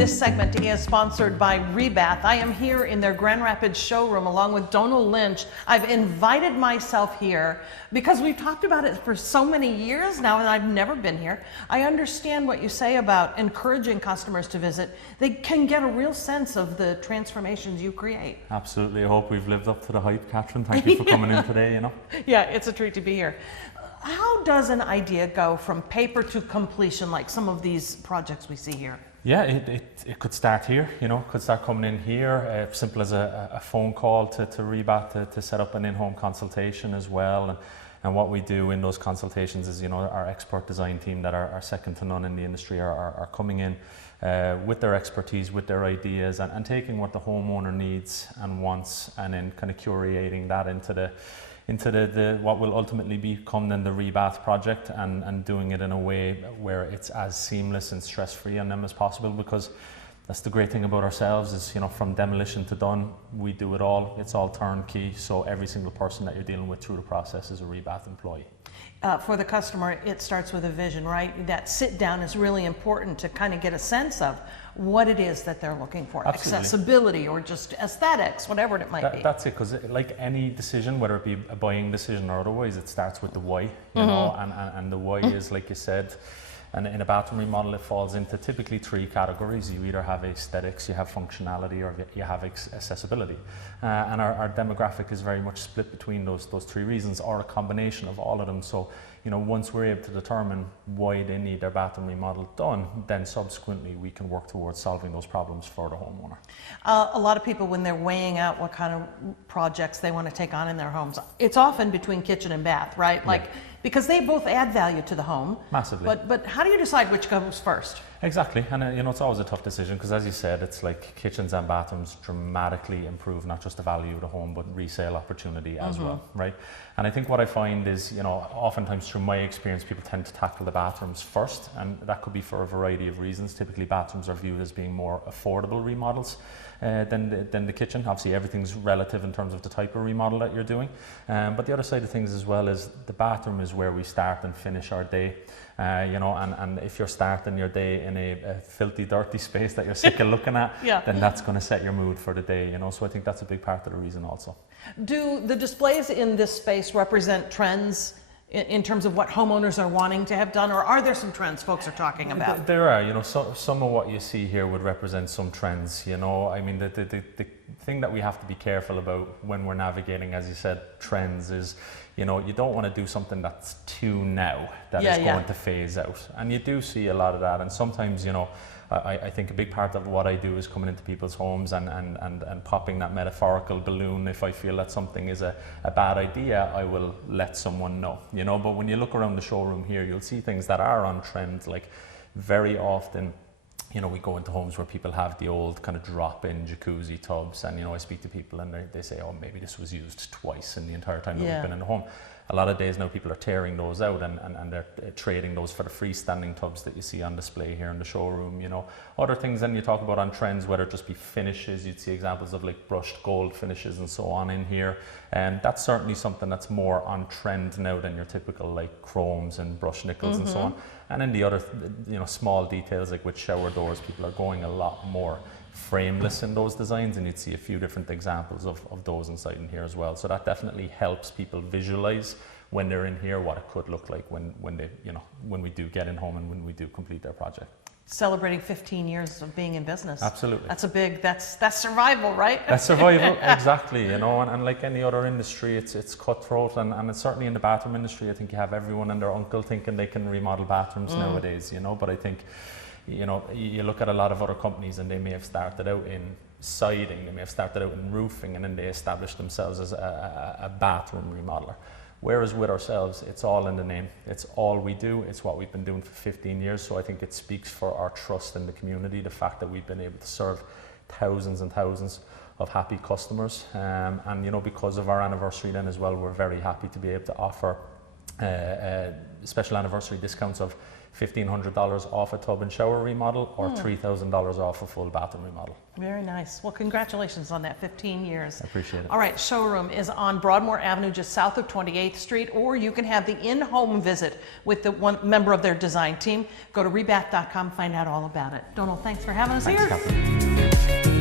This segment is sponsored by Rebath. I am here in their Grand Rapids showroom along with Donald Lynch. I've invited myself here because we've talked about it for so many years now and I've never been here. I understand what you say about encouraging customers to visit. They can get a real sense of the transformations you create. Absolutely. I hope we've lived up to the hype, Catherine. Thank you for coming in today, Yeah, it's a treat to be here. How does an idea go from paper to completion like some of these projects we see here? Yeah, it could start here, could start coming in here, simple as a phone call to Rebath to set up an in-home consultation as well. And what we do in those consultations is, our expert design team that are second to none in the industry are coming in with their expertise, with their ideas, and taking what the homeowner needs and wants, and then kind of curating that into the what will ultimately become then the Rebath project, and doing it in a way where it's as seamless and stress-free on them as possible, because that's the great thing about ourselves is, from demolition to done, we do it all. It's all turnkey, so every single person that you're dealing with through the process is a Rebath employee. For the customer, it starts with a vision, right? That sit down is really important to kind of get a sense of what it is that they're looking for. Absolutely. Accessibility or just aesthetics, whatever it might be. That's it, because like any decision, whether it be a buying decision or otherwise, it starts with the why, you know, and the why is, like you said, and in a bathroom remodel, it falls into typically three categories. You either have aesthetics, you have functionality, or you have accessibility. And our demographic is very much split between those three reasons, or a combination of all of them. So, once we're able to determine why they need their bathroom remodel done, then subsequently we can work towards solving those problems for the homeowner. A lot of people, when they're weighing out what kind of projects they want to take on in their homes, it's often between kitchen and bath, right? Like, because they both add value to the home. Massively. But how do you decide which goes first? Exactly, and it's always a tough decision, because as you said, it's like kitchens and bathrooms dramatically improve not just the value of the home, but resale opportunity as well, right? And I think what I find is, oftentimes through my experience, people tend to tackle the bathrooms first, and that could be for a variety of reasons. Typically, bathrooms are viewed as being more affordable remodels than the kitchen. Obviously, everything's relative in terms of the type of remodel that you're doing. But the other side of things as well is the bathroom is where we start and finish our day. And if you're starting your day in a filthy, dirty space that you're sick of looking at, then that's going to set your mood for the day, So I think that's a big part of the reason also. Do the displays in this space represent trends in terms of what homeowners are wanting to have done, or are there some trends folks are talking about? There are, some of what you see here would represent some trends, I mean, the thing that we have to be careful about when we're navigating, as you said, trends is, you don't want to do something that's too now that is going to phase out. And you do see a lot of that. And sometimes, I think a big part of what I do is coming into people's homes and popping that metaphorical balloon. If I feel that something is a bad idea, I will let someone know, But when you look around the showroom here, you'll see things that are on trend. Like very often, we go into homes where people have the old kind of drop-in jacuzzi tubs, and I speak to people and they say, oh, maybe this was used twice in the entire time that we've been in the home. A lot of days now people are tearing those out and they're trading those for the freestanding tubs that you see on display here in the showroom, Other things then you talk about on trends, whether it just be finishes, you'd see examples of like brushed gold finishes and so on in here. And that's certainly something that's more on trend now than your typical like chromes and brushed nickels and so on. And then the other, small details like with shower doors, people are going a lot more frameless in those designs, and you'd see a few different examples of those inside in here as well. So that definitely helps people visualize when they're in here what it could look like when they, when we do get in home and when we do complete their project. Celebrating 15 years of being in business. Absolutely. That's survival, right? That's survival, exactly, and like any other industry, it's cutthroat, and it's certainly in the bathroom industry, I think you have everyone and their uncle thinking they can remodel bathrooms nowadays, but I think, you look at a lot of other companies and they may have started out in siding, they may have started out in roofing, and then they established themselves as a bathroom remodeler. Whereas with ourselves, it's all in the name. It's all we do. It's what we've been doing for 15 years. So I think it speaks for our trust in the community, the fact that we've been able to serve thousands and thousands of happy customers. And because of our anniversary then as well, we're very happy to be able to offer special anniversary discounts of $1,500 off a tub and shower remodel, or $3,000 off a full bathroom remodel. Very nice. Well, congratulations on that 15 years. I appreciate it. All right, showroom is on Broadmoor Avenue, just south of 28th Street, or you can have the in-home visit with the one member of their design team. Go to rebath.com, find out all about it. Donald, thanks for having us Thanks, here. Catherine.